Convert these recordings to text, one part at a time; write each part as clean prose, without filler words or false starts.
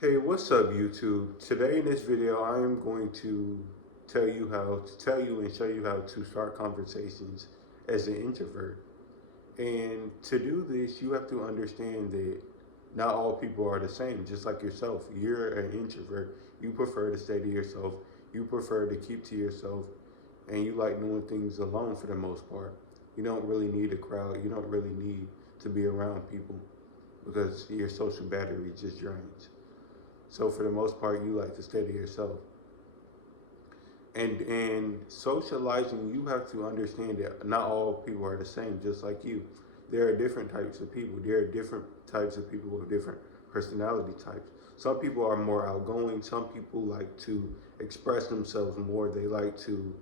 Hey, what's up YouTube? Today in this video, I am going to tell you and show you how to start conversations as an introvert. And to do this, you have to understand that not all people are the same, just like yourself. You're an introvert. You prefer to stay to yourself. You prefer to keep to yourself, and you like doing things alone for the most part. You don't really need a crowd. You don't really need to be around people because your social battery just drains. So for the most part, you like to stay to yourself. And socializing, you have to understand that not all people are the same, just like you. There are different types of people. There are different types of people with different personality types. Some people are more outgoing. Some people like to express themselves more. They like to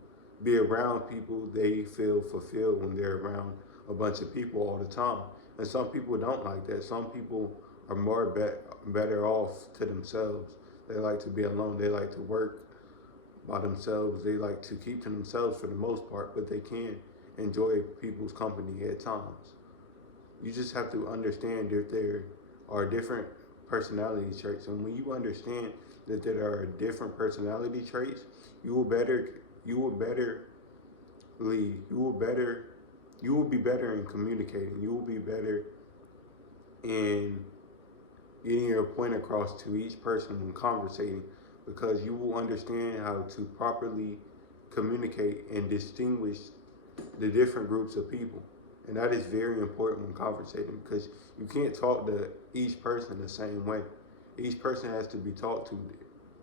be around people. They feel fulfilled when they're around a bunch of people all the time. And some people don't like that. Some people are better off to themselves. They like to be alone. They like to work by themselves. They like to keep to themselves for the most part, but they can enjoy people's company at times. You just have to understand that there are different personality traits, and when you understand that there are different personality traits, you will better you will better you will better you will be better in communicating. You will be better in getting your point across to each person when conversating, because you will understand how to properly communicate and distinguish the different groups of people. And that is very important when conversating, because you can't talk to each person the same way. Each person has to be talked to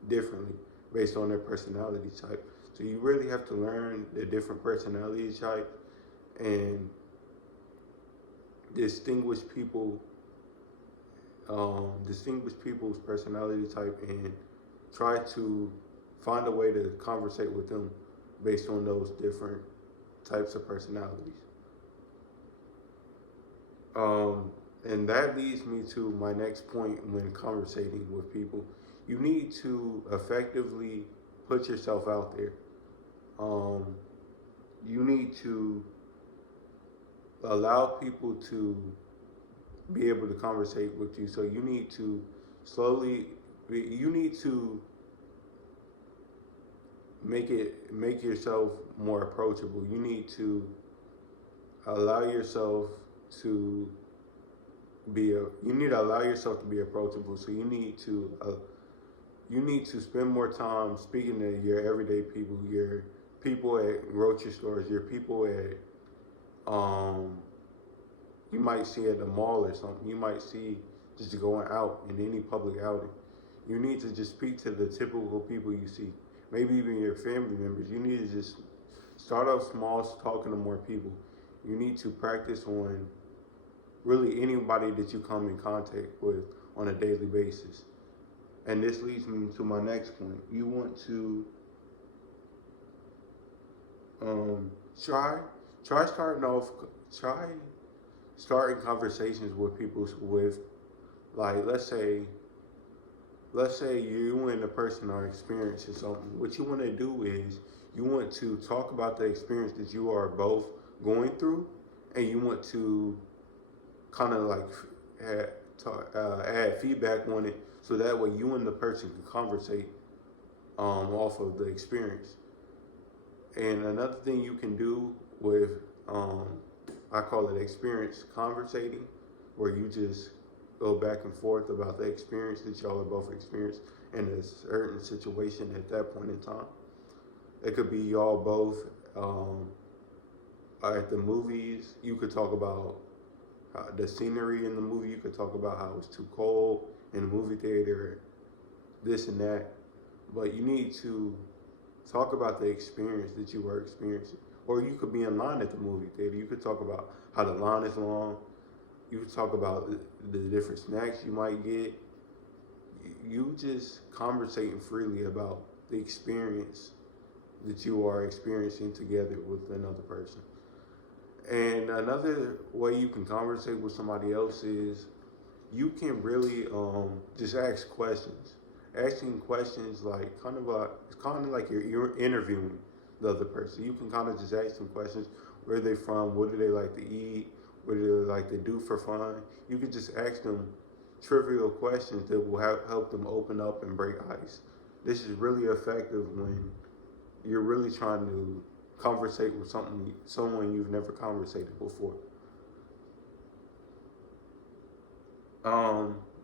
differently based on their personality type. So you really have to learn the different personality type and distinguish people, distinguish people's personality type, and try to find a way to conversate with them based on those different types of personalities. And that leads me to my next point when conversating with people. You need to effectively put yourself out there. Um, you need to allow people to be able to conversate with you. So you need to slowly, you need to make yourself more approachable. You need to allow yourself to you need to allow yourself to be approachable. So you need to spend more time speaking to your everyday people, your people at grocery stores, your people at um you might see at the mall or something. You might see just going out in any public outing. You need to just speak to the typical people you see. Maybe even your family members. You need to just start off small, talking to more people. You need to practice on really anybody that you come in contact with on a daily basis. And this leads me to my next point. You want to um, try try starting off try starting conversations with people with, like, let's say you and the person are experiencing something. What you want to do is you want to talk about the experience that you are both going through, and you want to kind of like add feedback on it, so that way you and the person can conversate off of the experience. And another thing you can do with, um, I call it experience conversating, where you just go back and forth about the experience that y'all are both experienced in a certain situation at that point in time. It could be y'all both at the movies. You could talk about the scenery in the movie. You could talk about how it's too cold in the movie theater, this and that. But you need to talk about the experience that you were experiencing. Or you could be in line at the movie theater. You could talk about how the line is long. You could talk about the different snacks you might get. You just conversating freely about the experience that you are experiencing together with another person. And another way you can conversate with somebody else is you can really just ask questions. Asking questions, like, it's kind of like you're interviewing the other person. You can kind of just ask them questions. Where are they from? What do they like to eat? What do they like to do for fun? You can just ask them trivial questions that will help them open up and break ice. This is really effective when you're really trying to conversate with someone you've never conversated before.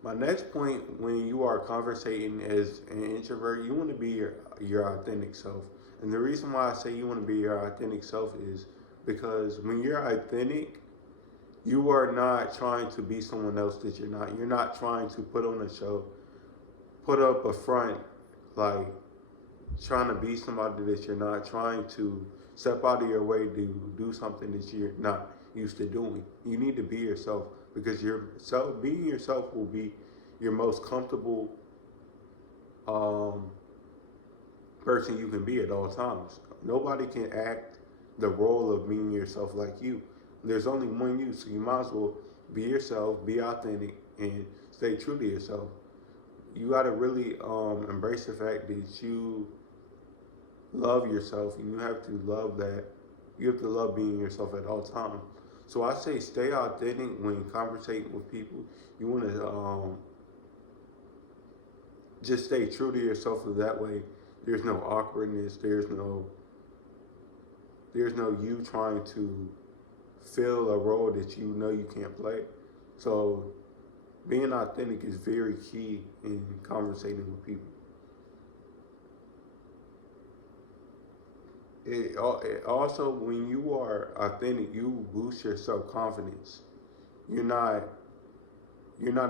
My next point, when you are conversating as an introvert, you want to be your authentic self. And the reason why I say you want to be your authentic self is because when you're authentic, you are not trying to be someone else that you're not. You're not trying to put on a show, put up a front, like trying to be somebody that you're not, trying to step out of your way to do something that you're not used to doing. You need to be yourself because being yourself will be your most comfortable person you can be at all times. Nobody can act the role of being yourself like you. There's only one you, so you might as well be yourself, be authentic, and stay true to yourself. You got to really embrace the fact that you love yourself, and you have to love that. You have to love being yourself at all times. So I say stay authentic when conversating with people. You want to just stay true to yourself, so that way there's no awkwardness. There's no you trying to fill a role that you know you can't play. So being authentic is very key in conversating with people. It also, when you are authentic, you boost your self-confidence. You're not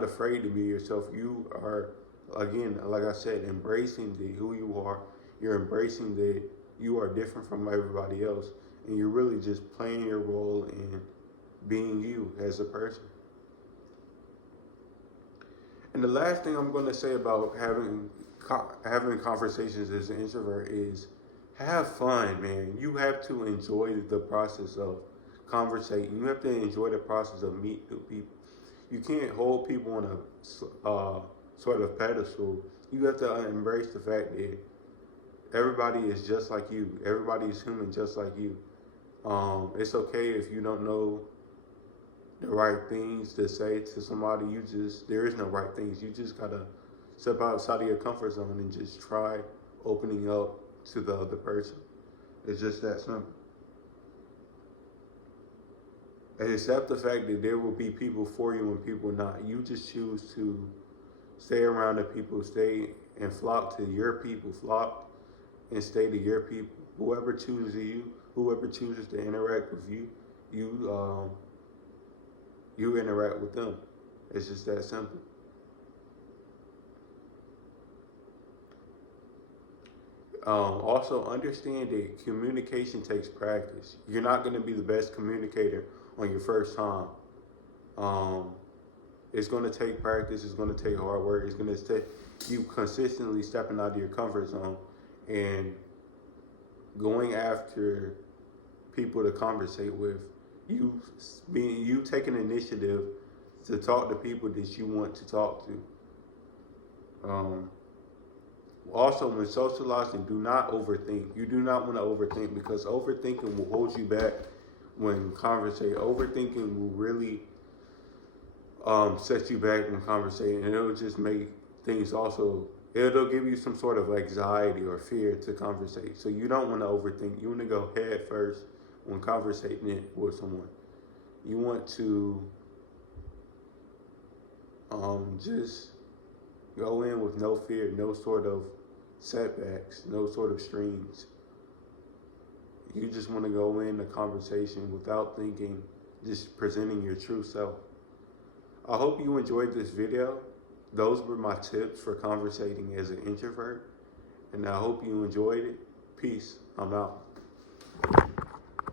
afraid to be yourself. You are, again, like I said, embracing who you are. You're embracing that you are different from everybody else, and you're really just playing your role and being you as a person. And the last thing I'm going to say about having conversations as an introvert is have fun, man. You have to enjoy the process of conversating. You have to enjoy the process of meeting new people. You can't hold people on a sort of pedestal. You have to embrace the fact that everybody is just like you. Everybody is human just like you. It's okay if you don't know the right things to say to somebody. There is no right things. You just gotta step outside of your comfort zone and just try opening up to the other person. It's just that simple. And accept the fact that there will be people for you and people not. You just choose to stay around the people, stay and flock to your people, flock and stay to your people. Whoever chooses you, whoever chooses to interact with you, you interact with them. It's just that simple. Also, understand that communication takes practice. You're not going to be the best communicator on your first time. It's going to take practice. It's going to take hard work. It's going to take you consistently stepping out of your comfort zone and going after people to conversate with. You taking initiative to talk to people that you want to talk to. Also, when socializing, do not overthink. You do not want to overthink, because overthinking will hold you back when conversating. Overthinking will really set you back when conversating, and it'll just make things it'll give you some sort of anxiety or fear to conversate. So you don't want to overthink. You want to go head first when conversating with someone. You want to just go in with no fear, no sort of setbacks, no sort of strings. You just want to go in a conversation without thinking, just presenting your true self. I hope you enjoyed this video. Those were my tips for conversating as an introvert, and I hope you enjoyed it. Peace. I'm out.